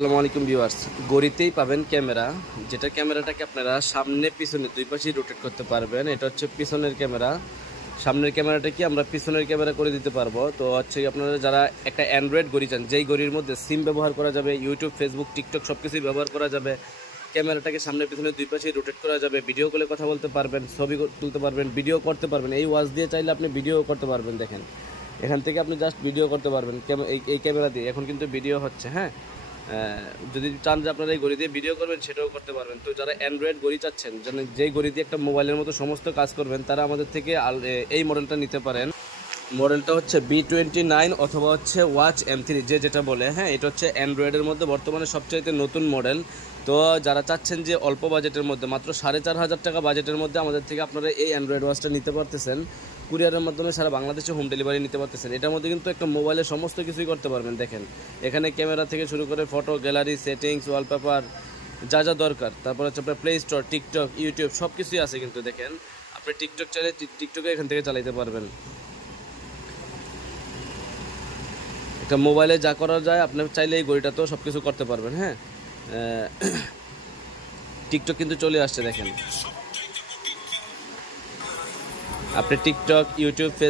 আসসালামু আলাইকুম ভিউয়ার্স, গড়িতেই পাবেন ক্যামেরা, যেটা ক্যামেরাটাকে আপনারা সামনে পিছনে দুই পাশেই রোটেট করতে পারবেন। এটা হচ্ছে পিছনের ক্যামেরা। সামনের ক্যামেরাটা কি আমরা পিছনের ক্যামেরা করে দিতে পারবো। তো হচ্ছে আপনারা যারা একটা অ্যান্ড্রয়েড ঘড়ি চান, যেই ঘড়ির মধ্যে সিম ব্যবহার করা যাবে, ইউটিউব, ফেসবুক, টিকটক সব কিছুই ব্যবহার করা যাবে, ক্যামেরাটাকে সামনে পিছনে দুই পাশেই রোটেট করা যাবে, ভিডিও কলে কথা বলতে পারবেন, ছবি তুলতে পারবেন, ভিডিও করতে পারবেন। এই ওয়াচ দিয়ে চাইলে আপনি ভিডিও করতে পারবেন। দেখেন, এখান থেকে আপনি জাস্ট ভিডিও করতে পারবেন এই ক্যামেরা দিয়ে। এখন কিন্তু ভিডিও হচ্ছে, হ্যাঁ। যদি চান যে আপনারা এই ঘড়ি দিয়ে ভিডিও করবেন, সেটাও করতে পারবেন। তো যারা অ্যান্ড্রয়েড ঘড়ি চাচ্ছেন, যেই ঘড়ি দিয়ে একটা মোবাইলের মতো সমস্ত কাজ করবেন, তারা আমাদের থেকে এই মডেলটা নিতে পারেন। মডেলটা হচ্ছে B29 অথবা হচ্ছে ওয়াচ M3, যেটা বলে, হ্যাঁ। এটা হচ্ছে অ্যান্ড্রয়েডের মধ্যে বর্তমানে সবচাইতে নতুন মডেল। তো যারা চাচ্ছেন যে অল্প বাজেটের মধ্যে, মাত্র 4,500 টাকা বাজেটের মধ্যে আমাদের থেকে আপনারা এই অ্যান্ড্রয়েড ওয়াচটা নিতে পারতেছেন। কুরিয়ারের মাধ্যমে সারা বাংলাদেশে হোম ডেলিভারি নিতে পারতেছেন। এটার মধ্যে কিন্তু একটা মোবাইলের সমস্ত কিছুই করতে পারবেন। দেখেন, এখানে ক্যামেরা থেকে শুরু করে ফটো, গ্যালারি, সেটিংস, ওয়ালপেপার, যা যা দরকার। তারপর হচ্ছে আপনার প্লে স্টোর, টিকটক, ইউটিউব সব কিছুই আছে কিন্তু। দেখেন, আপনি টিকটক চাইলে টিকটকে এখান থেকে চালাতে পারবেন। একটা মোবাইলে যা করা যায় আপনি চাইলে এই ঘড়িটাতেও সব কিছু করতে পারবেন, হ্যাঁ। টিকটক কিন্তু চলে আসছে। দেখেন, আপনি টিকটক, ইউটিউব, ফেসবুক